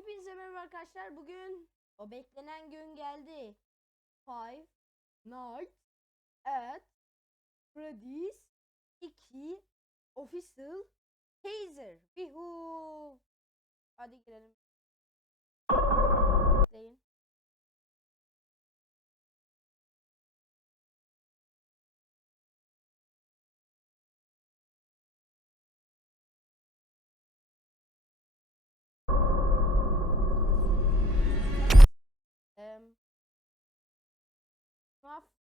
Hepinize merhaba arkadaşlar. Bugün o beklenen gün geldi. Five Nights at Freddy's 2 Official Taser. Bihu. Hadi girelim.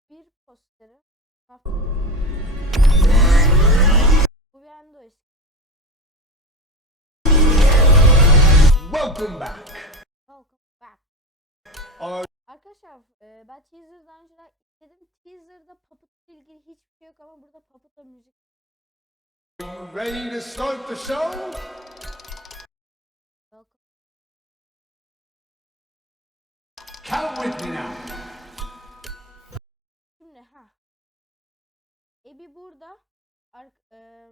1 posteri. FNAF 1. Bu bir eski. Welcome back. Welcome back. Are Arkadaşlar e, ben teaser'dan önceden izledim. Teaser'da Puppet ile ilgili hiçbir şey yok ama burada Puppet'la müzik. ready to start the show? Welcome. Count with me now. Ebi burada. Ark e,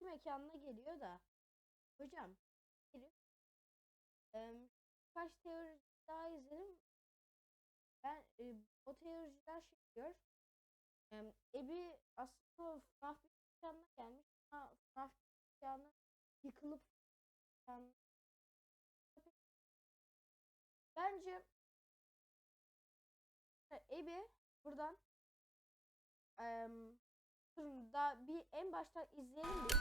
mekanına geliyor da. Hocam. Gelip. E, kaç teori daha izledim. Ben e, o teoriciler şey diyor. E, Ebi aslında FNAF mekanına gelmiş ama FNAF mekanı yıkılıp mekanı- Bence Ebi buradan em, durun da bir en baştan izleyelim bir.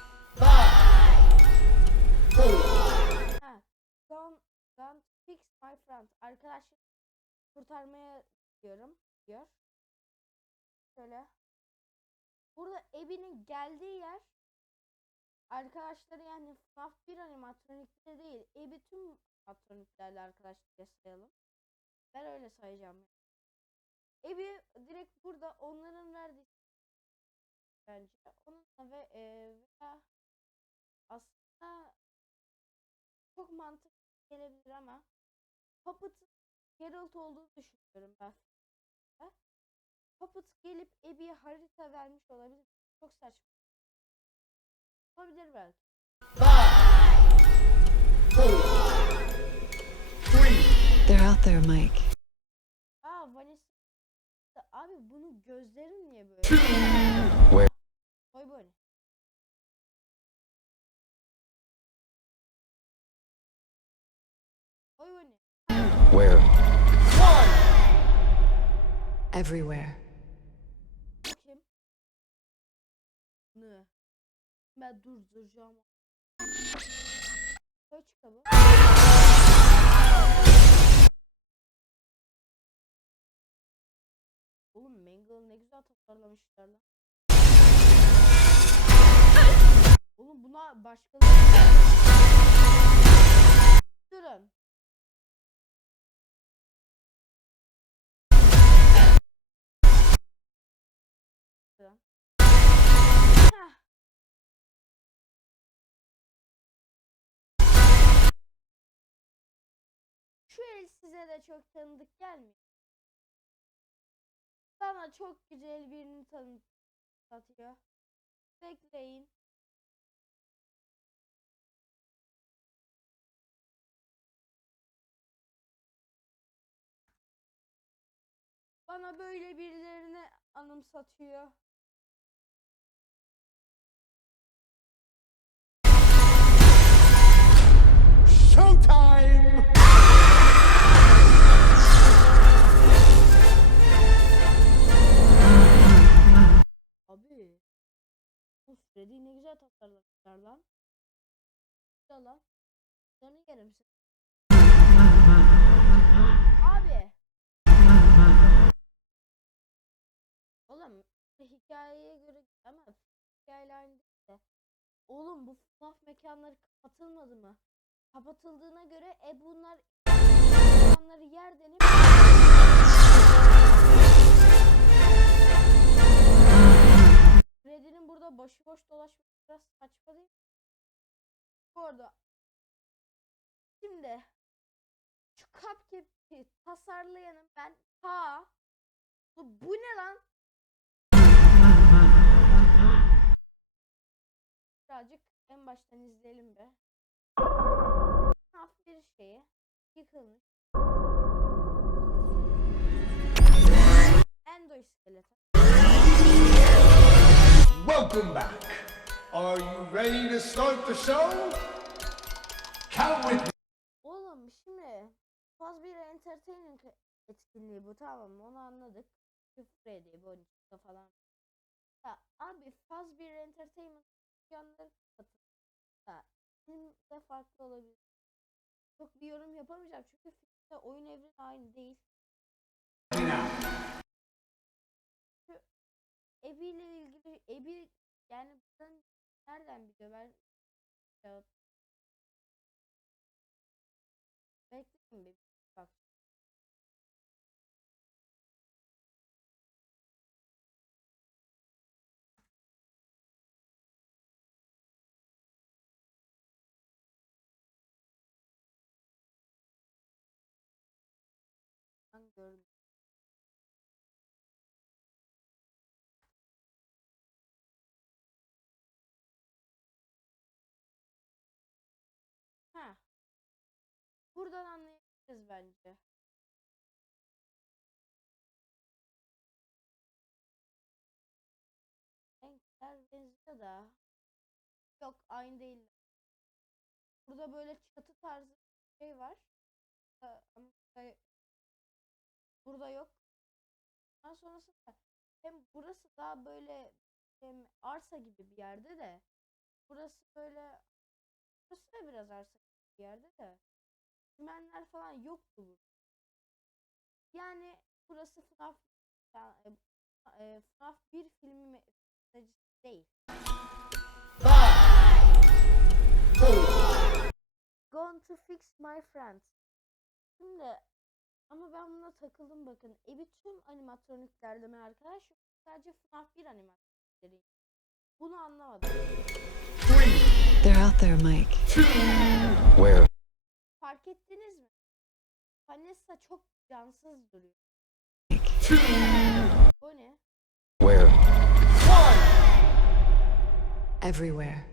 Ha, don't, don't fix my friend. Arkadaşlar kurtarmaya diyorum diyor. Şöyle. Burada Ebi'nin geldiği yer arkadaşları yani FNAF 1 animatronikte değil. Ebi tüm animatroniklerle arkadaşlar sayalım. Ben öyle sayacağım. Ebi direkt burada bence. Onunla ve e, veya aslında çok mantıklı gelebilir ama Puppet Geralt olduğunu düşünüyorum ben. Puppet gelip Ebi'ye harita vermiş olabilir. Çok saçma. Olabilir belki. They're out there, Mike. Aa Vanessa. Abi bunun gözleri niye böyle? Everywhere. Kim? Ne? Ben durduracağım. Koy kitabı. Oğlum Mangle'ı ne güzel tasarlamışlar lan. Oğlum buna. Durun. Durun. Şu el size de çok tanıdık gelmiyor. Bana çok güzel birini tanıtıyor. Bekleyin. Bana böyle birilerini anımsatıyor. Lan. Canı yerim sen. Abi. Oğlum hikayeye göre ama hikayeyle aynı de. Oğlum bu FNAF mekanları kapatılmadı mı? Kapatıldığına göre e bunlar mekanları yer denip Freddy'nin burada başıboş dolaşması biraz saçma değil mi? Bu arada şimdi şu cupcake'i tasarlayanım ben ha bu, bu ne lan? Birazcık en baştan izleyelim be. şeyi yıkılmış. Endoskeleton. Welcome back. Are you ready to start the show? Count with me. Oğlum şimdi faz bir entertainment etkinliği bu tamam mı? Onu anladık. Freddy, Bonicika falan. Ya abi faz bir entertainment yanları katıl. Ya filmde farklı olabilir. Çok bir yorum yapamayacağım çünkü filmde oyun evreni aynı değil. Şu Ebi ile ilgili Ebi yani buradan nereden biliyor ben cevap Bekleyin bir bak. Ben gördüm. Buradan anlayabiliriz bence. Renkler benziyor da. Yok aynı değil. Burada böyle çatı tarzı bir şey var. Ama burada, burada yok. Ondan sonrasında hem burası daha böyle hem arsa gibi bir yerde de burası böyle burası da biraz arsa gibi bir yerde de Çimenler falan yoktu burada. Yani burası FNAF ya, e, e, FNAF 1 filmi değil. Gone to fix my friend. Şimdi ama ben buna takıldım bakın. Evi tüm animatroniklerde mi arkadaş sadece FNAF 1 animatronikleri. Bunu anlamadım. They're out there, Mike. Where? Vanessa çok cansız duruyor. Bu ne? Where? Everywhere.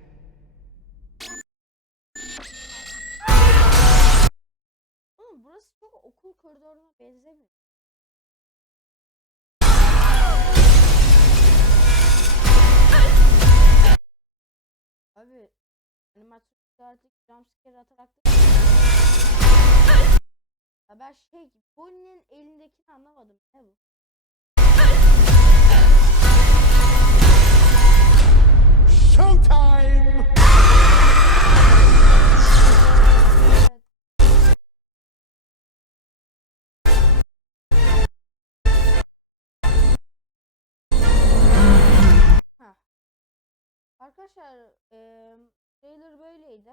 Oğlum burası çok okul koridoruna benzemiyor. Abi animatronikler artık jumpscare atarak. Ya ben şey Bonnie'nin elindekini anlamadım. Ne bu? Showtime! Arkadaşlar eee trailer böyleydi.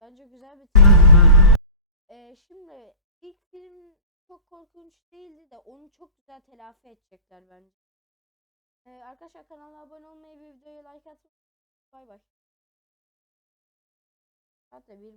Bence güzel bir Eee, şimdi ilk film çok korkunç değildi de onu çok güzel telafi edecekler bence. Eee, arkadaşlar kanala abone olmayı ve videoya like atmayı Bay bay. Hatta bir